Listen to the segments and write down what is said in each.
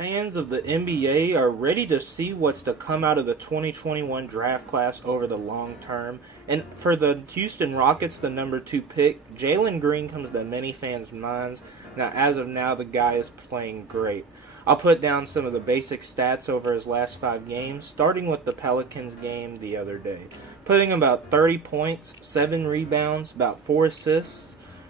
Fans of the NBA are ready to see what's to come out of the 2021 draft class over the long term. And for the Houston Rockets, the number 2 pick, Jalen Green comes to many fans' minds. Now, as of now, the guy is playing great. I'll put down some of the basic stats over his last 5 games, starting with the Pelicans game the other day. Putting about 30 points, 7 rebounds, about 4 assists,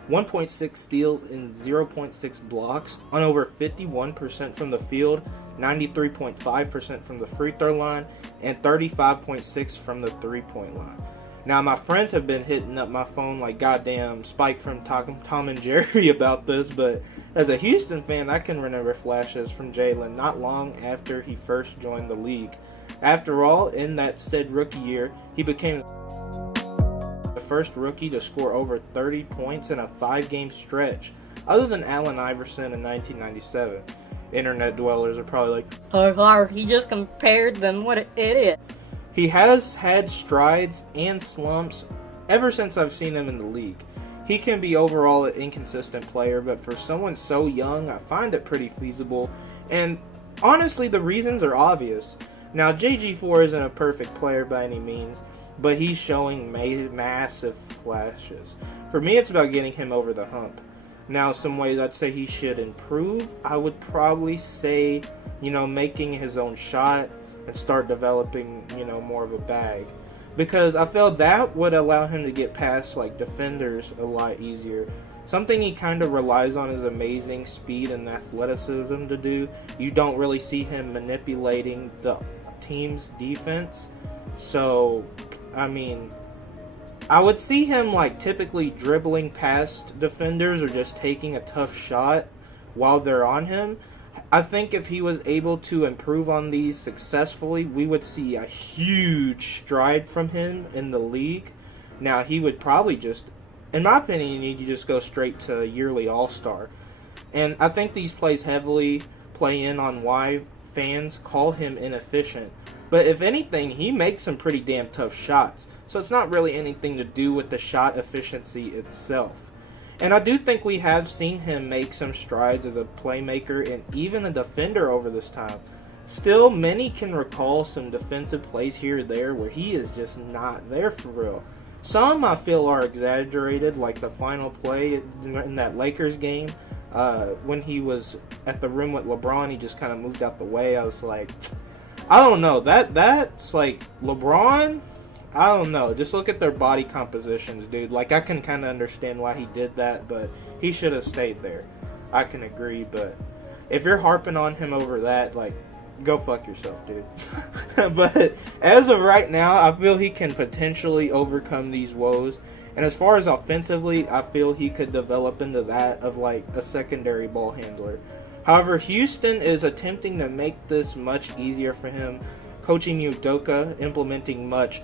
1.6 steals, and 0.6 blocks on over 51% from the field, 93.5% from the free throw line, and 35.6% from the three-point line. Now, my friends have been hitting up my phone like goddamn Spike from Tom and Jerry about this, but as a Houston fan, I can remember flashes from Jalen not long after he first joined the league. After all, in that said rookie year, he became the first rookie to score over 30 points in a 5-game stretch, other than Allen Iverson in 1997. Internet dwellers are probably like, oh, he just compared them. What an idiot. He has had strides and slumps ever since I've seen him in the league. He can be overall an inconsistent player, but for someone so young, I find it pretty feasible. And honestly, the reasons are obvious. Now, JG4 isn't a perfect player by any means, but he's showing massive flashes. For me, it's about getting him over the hump. Now, some ways I'd say he should improve, I would probably say, making his own shot and start developing, more of a bag. Because I feel that would allow him to get past, defenders a lot easier. Something he kind of relies on is amazing speed and athleticism to do. You don't really see him manipulating the team's defense. So, I would see him typically dribbling past defenders or just taking a tough shot while they're on him. I think if he was able to improve on these successfully, we would see a huge stride from him in the league. Now, he would probably just, in my opinion, you need to just go straight to yearly all-star. And I think these plays heavily play in on why fans call him inefficient. But if anything, he makes some pretty damn tough shots. So it's not really anything to do with the shot efficiency itself. And I do think we have seen him make some strides as a playmaker and even a defender over this time. Still, many can recall some defensive plays here or there where he is just not there for real. Some I feel are exaggerated, like the final play in that Lakers game. When he was at the rim with LeBron, he just kind of moved out the way. I was like, I don't know. That's like LeBron. I don't know. Just look at their body compositions, dude. I can kind of understand why he did that, but he should have stayed there. I can agree, but if you're harping on him over that, go fuck yourself, dude. But as of right now, I feel he can potentially overcome these woes. And as far as offensively, I feel he could develop into that of a secondary ball handler. However, Houston is attempting to make this much easier for him, coaching Udoka, implementing much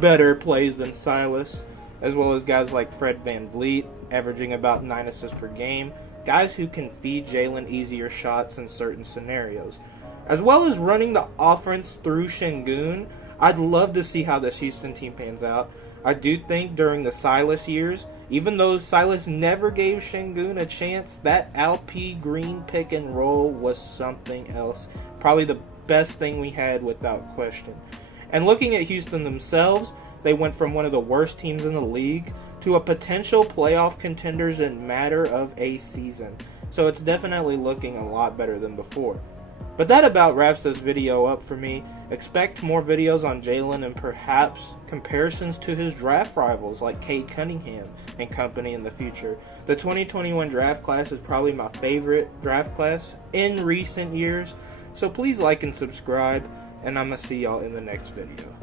better plays than Silas, as well as guys like Fred VanVleet, averaging about 9 assists per game, guys who can feed Jalen easier shots in certain scenarios. As well as running the offense through Şengün, I'd love to see how this Houston team pans out. I do think during the Silas years, even though Silas never gave Şengün a chance, that LP Green pick and roll was something else. Probably the best thing we had without question. And looking at Houston themselves, they went from one of the worst teams in the league to a potential playoff contenders in matter of a season. So it's definitely looking a lot better than before. But that about wraps this video up for me. Expect more videos on Jalen and perhaps comparisons to his draft rivals like Cade Cunningham and company in the future. The 2021 draft class is probably my favorite draft class in recent years. So please like and subscribe, and I'm going to see y'all in the next video.